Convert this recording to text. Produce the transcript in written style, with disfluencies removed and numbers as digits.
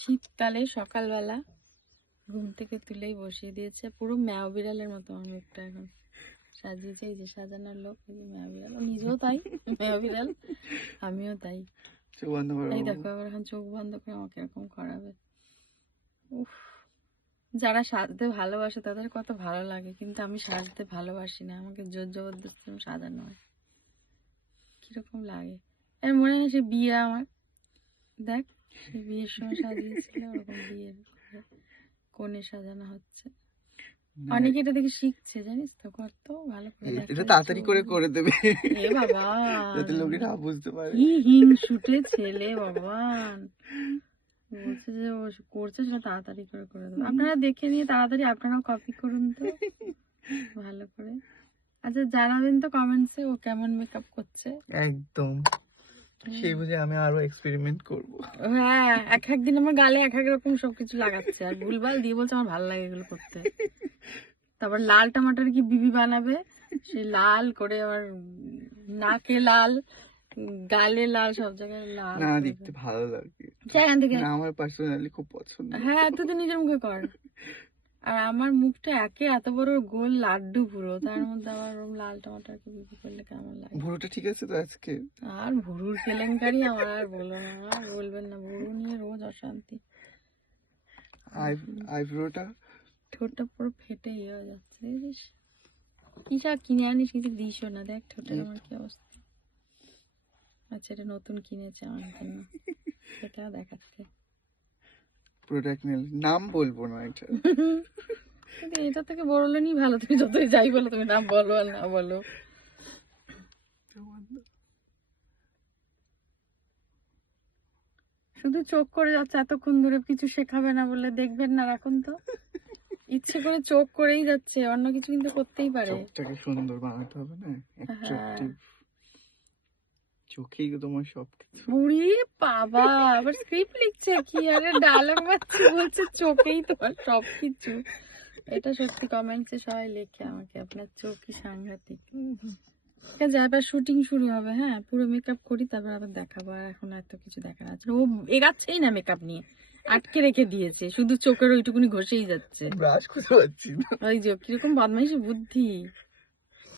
শীতকালে সকালবেলা ঘুম থেকে তুলেই বসিয়ে দিয়েছে, পুরো ম্যাও বিড়ালের মতো আমার মুখটা এখন সাজিয়েছে। এই যে সাজানোর লোক, এই যে ম্যাও বিড়াল, ও নিজেও তাই ম্যাও বিড়াল, আমিও তাই। চোখ বন্ধ করো। এই দেখো আবার এখন চোখ বন্ধ করে আমাকে এরকম করাবে। উফ, যারা সাজতে ভালোবাসে তাদের কত ভালো লাগে, কিন্তু আমি সাজতে ভালোবাসি না, আমাকে জোর জবরদস্তি সাজানো হয়, কিরকম লাগে। এর মনে হয় সে বিয়ে আমার, দেখ সে বিয়ের সময় সাজিয়েছিল, ওরকম বিয়ের কোণে সাজানো হচ্ছে। অনেকে এটা দেখে শিখছে, জানিস তো, করতো ভালো করে। এটা তাড়াতাড়ি করে দেবে, এ বাবা, যাতে লোকে না বুঝতে পারে। কি হিংসুটে ছেলে ভগবান, বলছে যে ও করছে সেটা তাড়াতাড়ি করে দেবো। আপনারা দেখে নিয়ে তাড়াতাড়ি আপনারাও কপি করুন তো ভালো করে। আচ্ছা জানাবেন তো কমেন্টসে ও কেমন মেকআপ করছে। একদম সেই বুঝে আমি আরো এক্সপেরিমেন্ট করব। হ্যাঁ, এক একদিন আমার গালে এক এক রকম সবকিছু লাগাচ্ছে আর ভুলভাল দিয়ে বলছে আমার ভালো লাগে এগুলো করতে। তারপর লাল টমাটোর কি বিবি বানাবে, সে লাল করে আবার নাকে লাল, গালে লাল, সব জায়গায় লাল। না দেখতে ভালো লাগে, সেখান থেকে না আমার পার্সোনালি খুব পছন্দ। হ্যাঁ, তুই তো নিজের মুখে কর। আর আমার মুখটা এত বড় গোল লাড্ডু পুরো, তার মধ্যে আবার লাল টমাটোকে বিবি করলে কেমন লাগে। ভুরুটা ঠিক আছে তো আজকে? আর ভুরুর কেলেঙ্কারি আমার আর বলো না, আর বলবেন না, ভুরু নিয়ে রোজ অশান্তি। আইব্রোটা, ঠোঁটটা পুরো ফেটে ইয়ে হয়ে যাচ্ছে, দেখিস কি সব কিনে আনিস কিন্তু দিসও না, দেখ ঠোঁটের আমার কি অবস্থা। আচ্ছা এটা নতুন কিনেছে আমার জন্য, সেটা দেখাচ্ছে। প্রোডাক্ট নাম বলবো না এটা। কিন্তু এটা থেকে বললেনই ভালো, তুমি যতই যাই বলো, তুমি নাম বলো আর না বলো। শুধু চোখ করে যাচ্ছে এতক্ষণ ধরে, কিছু শেখাবে না বলে, দেখবেন না রাখুন তো। ইচ্ছে করে চোখ করেই যাচ্ছে, অন্য কিছু কিন্তু করতেই পারে। চোখটাকে সুন্দর বানাতে হবে না, অ্যাট্রাকটিভ। চোখেই তোমার সবকিছু। বুড়ি বাবা, আবার স্ক্রিপ্ট লিখছে কি, আরে ডায়লগ মারছে, বলছে চোখেই তোমার সবকিছু। এটা সত্যি কমেন্টসে সবাই লেখে আমাকে, আপনার চোখই সাংঘাতিক। যাবার শুটিং শুরু হবে, হ্যাঁ পুরো মেকআপ করি তারপর আবার দেখাবো। আর এখন এত কিছু দেখার আছে, ও এগাচ্ছেই না মেকআপ নিয়ে, আটকে রেখে দিয়েছে, শুধু চোখের ওইটুকুনি ঘষেই যাচ্ছে। ব্রাশ খুঁজে পাচ্ছি না। ওই যে কিরকম বদমাইশি বুদ্ধি।